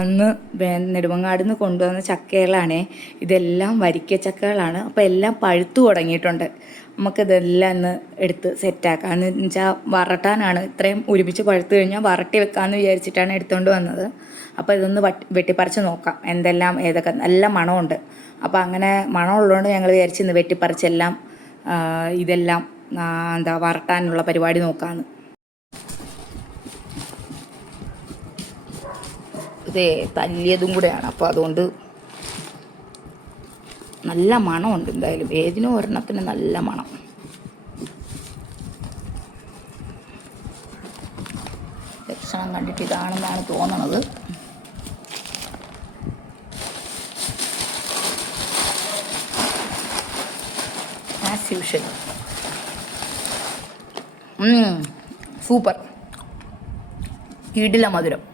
അന്ന് നെടുമങ്ങാട് നിന്ന് കൊണ്ടുവന്ന ചക്കകളാണേ. ഇതെല്ലാം വരിക്ക ചക്കകളാണ്. അപ്പോൾ എല്ലാം പഴുത്തു തുടങ്ങിയിട്ടുണ്ട്. നമുക്കിതെല്ലാം ഒന്ന് എടുത്ത് സെറ്റാക്കാം. എന്ന് വെച്ചാൽ വറട്ടാനാണ്. ഇത്രയും ഒരുമിച്ച് പഴുത്തു കഴിഞ്ഞാൽ വറട്ടി വെക്കാമെന്ന് വിചാരിച്ചിട്ടാണ് എടുത്തുകൊണ്ട് വന്നത്. അപ്പോൾ ഇതൊന്ന് വെട്ടിപ്പറിച്ച് നോക്കാം എന്തെല്ലാം ഏതൊക്കെ. നല്ല മണമുണ്ട്. അപ്പോൾ അങ്ങനെ മണമുള്ളതുകൊണ്ട് ഞങ്ങൾ വിചാരിച്ച് ഇന്ന് വെട്ടിപ്പറിച്ചെല്ലാം ഇതെല്ലാം വറട്ടാനുള്ള പരിപാടി നോക്കാമെന്ന്. ഇതേ തല്ലിയതും കൂടെയാണ്. അപ്പോൾ അതുകൊണ്ട് നല്ല മണമുണ്ട്. എന്തായാലും ഏതിനും ഒരെണ്ണത്തിന് നല്ല മണം. ലക്ഷണം കണ്ടിട്ട് ഇതാണെന്നാണ് തോന്നണത്. As usual super. ഇടില മധുരം.